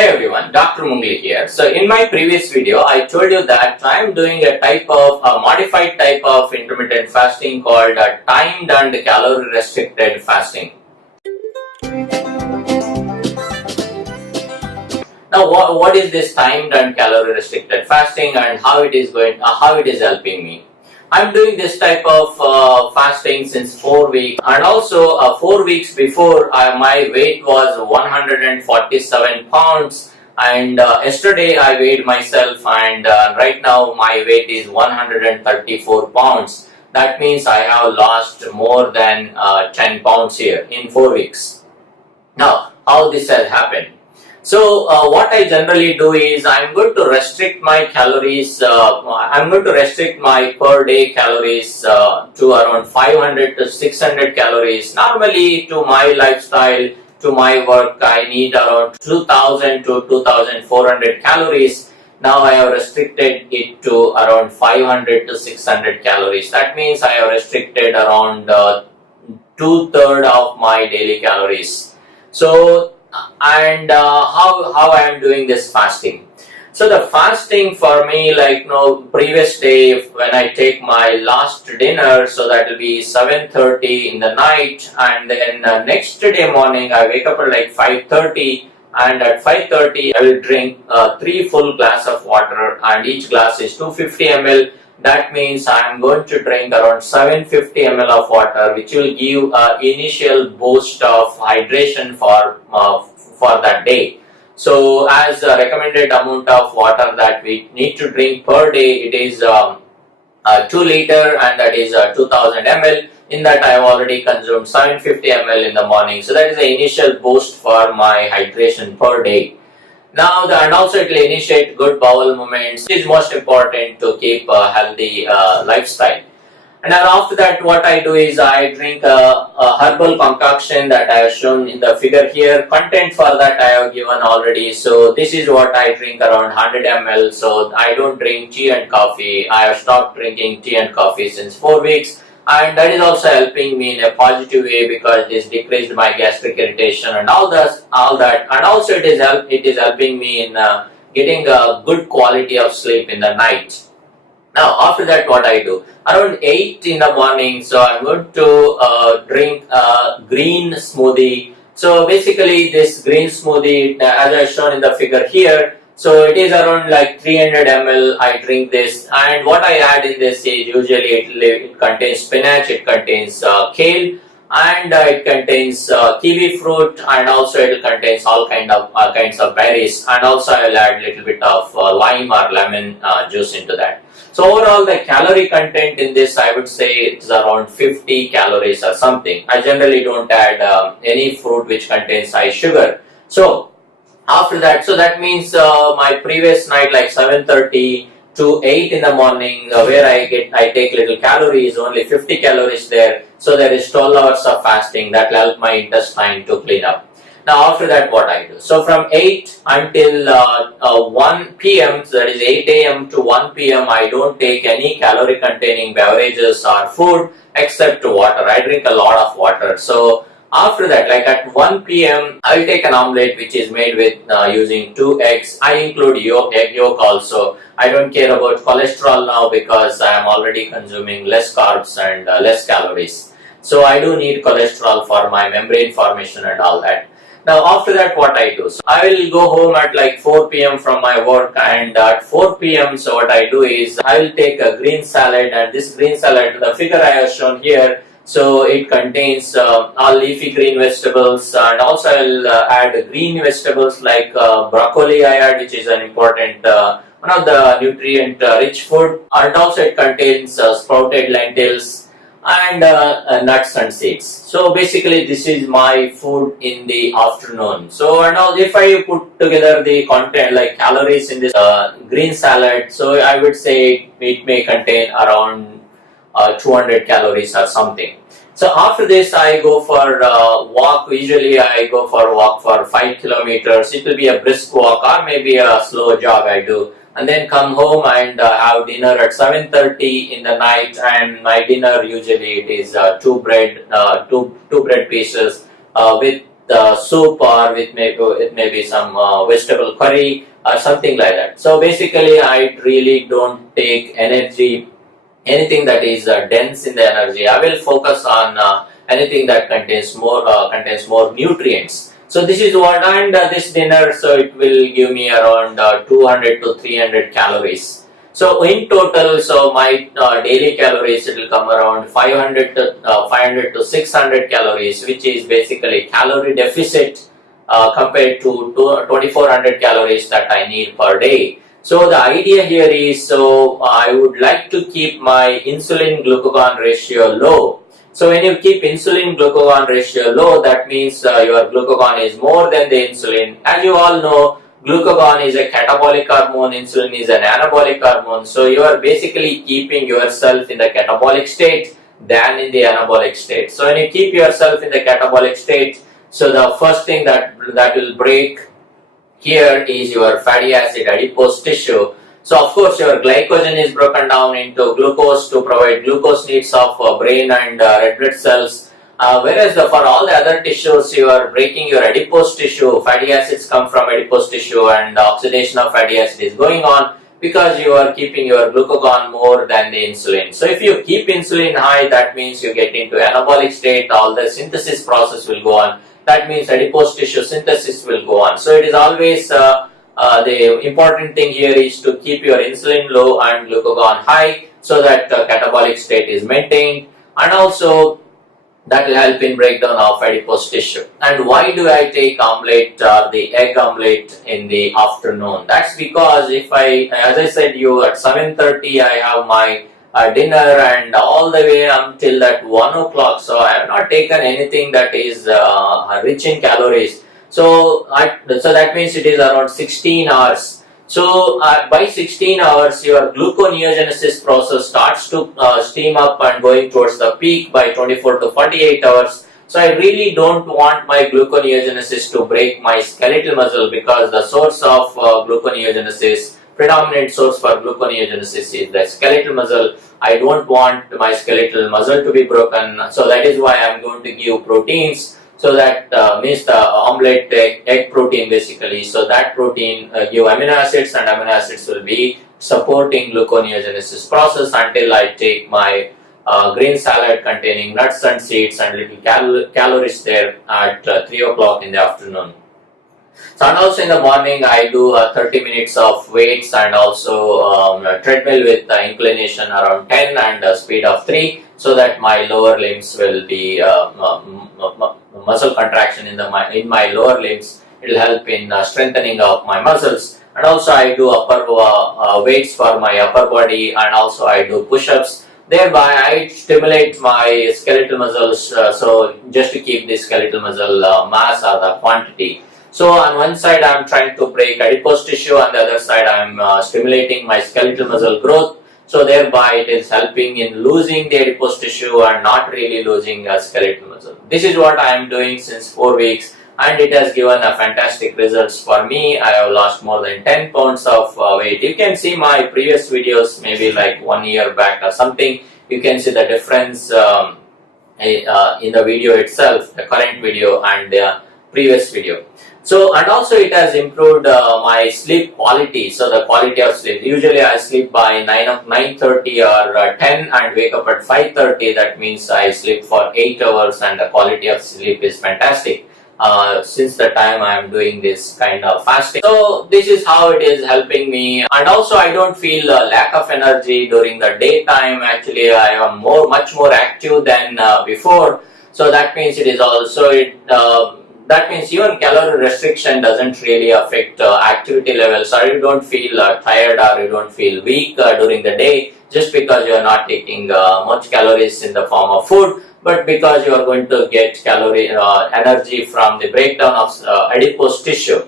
Hey everyone, Dr. Mungli here. So in my previous video, I told you that I am doing a modified type of intermittent fasting called timed and calorie restricted fasting. Now what is this timed and calorie restricted fasting and how it is helping me? I'm doing this type of fasting since 4 weeks, and also 4 weeks before my weight was 147 pounds, and yesterday I weighed myself, and right now my weight is 134 pounds. That means I have lost more than 10 pounds here in 4 weeks. Now how this has happened? So what I generally do is I'm going to restrict my calories, I'm going to restrict my per day calories to around 500 to 600 calories. Normally to my lifestyle, to my work, I need around 2000 to 2400 calories. Now I have restricted it to around 500 to 600 calories. That means I have restricted around 2/3 of my daily calories. So how I am doing this fasting. So the fasting for me, previous day when I take my last dinner, so that will be 7:30 in the night, and then next day morning I wake up at like 5:30, and at 5:30 I will drink 3 full glass of water, and each glass is 250 ml. That means I am going to drink around 750 ml of water, which will give initial boost of hydration for that day. So as a recommended amount of water that we need to drink per day, it is 2 liter, and that is 2000 ml. In that I have already consumed 750 ml in the morning. So that is the initial boost for my hydration per day. Now, and also it will initiate good bowel movements. It is most important to keep a healthy lifestyle. And then after that, what I do is I drink a herbal concoction that I have shown in the figure here. Content for that I have given already. So this is what I drink, around 100 ml. So I don't drink tea and coffee. I have stopped drinking tea and coffee since 4 weeks. And that is also helping me in a positive way, because it has decreased my gastric irritation and all that. And also it is helping me in getting a good quality of sleep in the night. Now after that, what I do, around 8 in the morning, so I'm going to drink a green smoothie. So basically this green smoothie, as I shown in the figure here, so it is around like 300 ml. I drink this, and what I add in this is usually it contains spinach, it contains kale, and it contains kiwi fruit, and also it contains all kinds of berries, and also I will add a little bit of lime or lemon juice into that. So overall the calorie content in this, I would say it's around 50 calories or something. I generally don't add any fruit which contains high sugar. So after that, so that means my previous night, like 7:30 to 8 in the morning, where I take little calories, only 50 calories there. So there is 12 hours of fasting that will help my intestine to clean up. Now after that, what I do, so from 8 until 1 p.m, so that is 8 a.m. to 1 p.m, I don't take any calorie containing beverages or food except water. I drink a lot of water. So after that, like at 1 p.m, I will take an omelette which is made with using 2 eggs. I include egg yolk also. I don't care about cholesterol now, because I am already consuming less carbs and less calories. So I do need cholesterol for my membrane formation and all that. Now after that, what I do, so I will go home at like 4 p.m. from my work, and at 4 p.m, so what I do is I will take a green salad, and this green salad, the figure I have shown here, so it contains all leafy green vegetables, and also I will add green vegetables like broccoli I add, which is an important, one of the nutrient rich food, and also it contains sprouted lentils and nuts and seeds. So basically this is my food in the afternoon. So and now if I put together the content like calories in this green salad, so I would say it may contain around 200 calories or something. So after this I go for a walk. Usually I go for a walk for 5 kilometers. It will be a brisk walk or maybe a slow jog I do. And then come home and have dinner at 7:30 in the night, and my dinner usually it is two bread pieces with soup or with maybe some vegetable curry or something like that. So basically I really don't take anything that is dense in the energy. I will focus on anything that contains more nutrients. So this is what, and this dinner, so it will give me around 200 to 300 calories. So in total, so my daily calories, it will come around 500 to 600 calories, which is basically calorie deficit compared to 2400 calories that I need per day. So the idea here is, so I would like to keep my insulin glucagon ratio low. So when you keep insulin glucagon ratio low, that means your glucagon is more than the insulin. As you all know, glucagon is a catabolic hormone, insulin is an anabolic hormone. So you are basically keeping yourself in the catabolic state than in the anabolic state. So when you keep yourself in the catabolic state, so the first thing that will break here is your fatty acid adipose tissue. So of course your glycogen is broken down into glucose to provide glucose needs of brain and red blood cells. Whereas for all the other tissues, you are breaking your adipose tissue. Fatty acids come from adipose tissue, and oxidation of fatty acid is going on because you are keeping your glucagon more than the insulin. So if you keep insulin high, that means you get into anabolic state, all the synthesis process will go on. That means adipose tissue synthesis will go on. So it is always the important thing here is to keep your insulin low and glucagon high, so that catabolic state is maintained, and also that will help in breakdown of adipose tissue. And why do I take omelette or the egg omelette in the afternoon? That's because if as I said you, at 7:30 I have my dinner, and all the way until that 1 o'clock, so I have not taken anything that is rich in calories. So that means it is around 16 hours. So by 16 hours, your gluconeogenesis process starts to steam up and going towards the peak by 24 to 48 hours. So I really don't want my gluconeogenesis to break my skeletal muscle, because the source of gluconeogenesis, predominant source for gluconeogenesis, is the skeletal muscle. I don't want my skeletal muscle to be broken, so that is why I am going to give proteins. So that means the omelette egg protein basically. So that protein give amino acids, and amino acids will be supporting gluconeogenesis process until I take my green salad containing nuts and seeds and little calories there at 3 o'clock in the afternoon. So, and also in the morning I do 30 minutes of weights, and also treadmill with inclination around 10 and speed of 3, so that my lower limbs will be muscle contraction in my lower limbs. It will help in strengthening of my muscles. And also I do upper weights for my upper body, and also I do push-ups. Thereby I stimulate my skeletal muscles, so just to keep the skeletal muscle mass or the quantity. So on one side I am trying to break adipose tissue, on the other side I am stimulating my skeletal muscle growth. So thereby it is helping in losing the adipose tissue and not really losing skeletal muscle. This is what I am doing since 4 weeks, and it has given a fantastic results for me. I have lost more than 10 pounds of weight. You can see my previous videos, maybe like 1 year back or something. You can see the difference in the video itself, the current video and the previous video. So, and also it has improved my sleep quality. So the quality of sleep, usually I sleep by 9:30 or 10 and wake up at 5:30. That means I sleep for 8 hours, and the quality of sleep is fantastic since the time I am doing this kind of fasting. So this is how it is helping me. And also I don't feel a lack of energy during the daytime. Actually I am much more active than before. So that means it is also that means even calorie restriction doesn't really affect activity levels, or you don't feel tired or you don't feel weak during the day just because you are not taking much calories in the form of food, but because you are going to get energy from the breakdown of adipose tissue.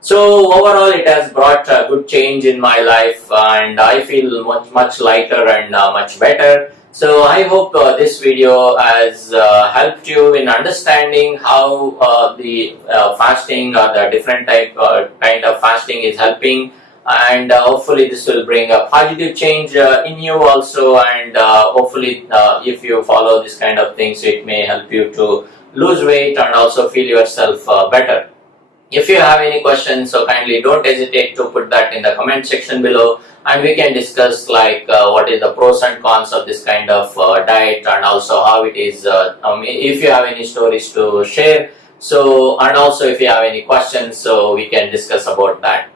So overall it has brought a good change in my life, and I feel much lighter and much better. So I hope this video has helped you in understanding how the fasting or the different kind of fasting is helping, and hopefully this will bring a positive change in you also, and hopefully if you follow this kind of things, it may help you to lose weight and also feel yourself better. If you have any questions, so kindly don't hesitate to put that in the comment section below, and we can discuss like what is the pros and cons of this kind of diet, and also how it is, if you have any stories to share, so, and also if you have any questions, so we can discuss about that.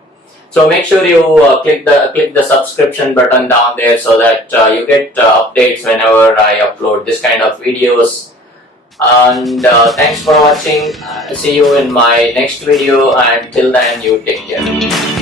So make sure you click the subscription button down there, so that you get updates whenever I upload this kind of videos. And thanks for watching. See you in my next video, and till then you take care.